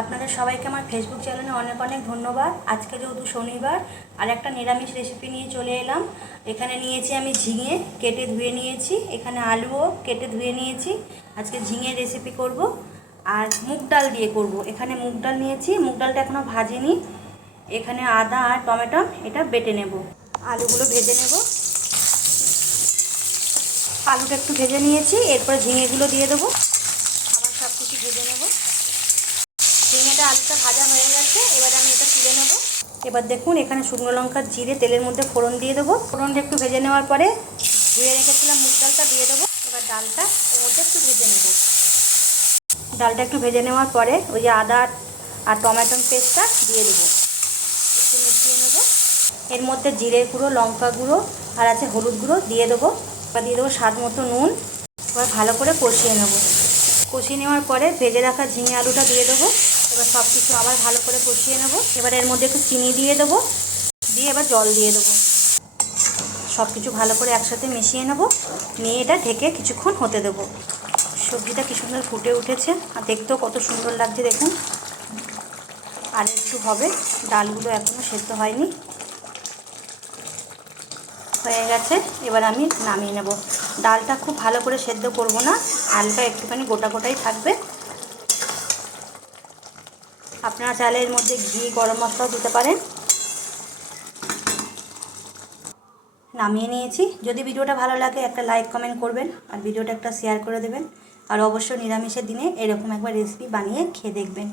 আপনাদের সবাইকে আমার ফেসবুক চ্যানেলে অনেক অনেক ধন্যবাদ। আজকে যেহেতু শনিবার আর একটা নিরামিষ রেসিপি নিয়ে চলে এলাম। এখানে নিয়েছি আমি ঝিঙে, কেটে ধুয়ে নিয়েছি। এখানে আলুও কেটে ধুয়ে নিয়েছি। আজকে ঝিঙে রেসিপি করব আর মুগ ডাল দিয়ে করব। এখানে মুগ ডাল নিয়েছি, মুগ ডালটা এখনও ভাজিনি। এখানে আদা আর টমেটো এটা বেটে নেব। আলুগুলো ভেজে নেব। আলুটা একটু ভেজে নিয়েছি, এরপরে ঝিঙেগুলো দিয়ে দেবো। আবার সব কিছু ভেজে নেব। ঝিঙেটা আলুটা ভাজা হয়ে গেছে, এবারে আমি এটা তুলে নেব। এবার দেখুন এখানে শুকনো লঙ্কা জিরে তেলের মধ্যে ফোড়ন দিয়ে দেবো। ফোড়নটা একটু ভেজে নেওয়ার পরে ধুয়ে রেখেছিলাম মুগ ডালটা দিয়ে দেবো। এবার ডালটা এর মধ্যে একটু ভেজে নেব। ডালটা একটু ভেজে নেওয়ার পরে ওই যে আদা আর টমেটো পেস্টটা দিয়ে দেবো, একটু মিশিয়ে নেব। এর মধ্যে জিরে গুঁড়ো, লঙ্কা গুঁড়ো আর আছে হলুদ গুঁড়ো দিয়ে দেবো। এবার দিয়ে দেবো স্বাদ মতো নুন। এবার ভালো করে কষিয়ে নেব। কষিয়ে নেওয়ার পরে ভেজে রাখা ঝিঙে আলুটা দিয়ে দেবো। এবার সব কিছু আবার ভালো করে কষিয়ে নেব। এবার এর মধ্যে একটু চিনি দিয়ে দেবো, দিয়ে এবার জল দিয়ে দেবো। সব কিছু ভালো করে একসাথে মিশিয়ে নেব, নিয়ে এটা ঢেকে কিছুক্ষণ হতে দেবো। সবজিটা কি সুন্দর ফুটে উঠেছে আর দেখতেও কত সুন্দর লাগছে দেখুন। আর একটু হবে, ডালগুলো এখনও সেদ্ধ হয়নি। হয়ে গেছে, এবার আমি নামিয়ে নেব। ডালটা খুব ভালো করে সেদ্ধ করব না, হালকা একটুখানি গোটা গোটাই থাকবে। আপনারা চাইলে এর মধ্যে ঘি, গরম মশলাও দিতে পারেন। নামিয়ে নিয়েছি। যদি ভিডিওটা ভালো লাগে একটা লাইক কমেন্ট করবেন আর ভিডিওটা একটা শেয়ার করে দেবেন। আর অবশ্যই নিরামিষের দিনে এরকম একবার রেসিপি বানিয়ে খেয়ে দেখবেন।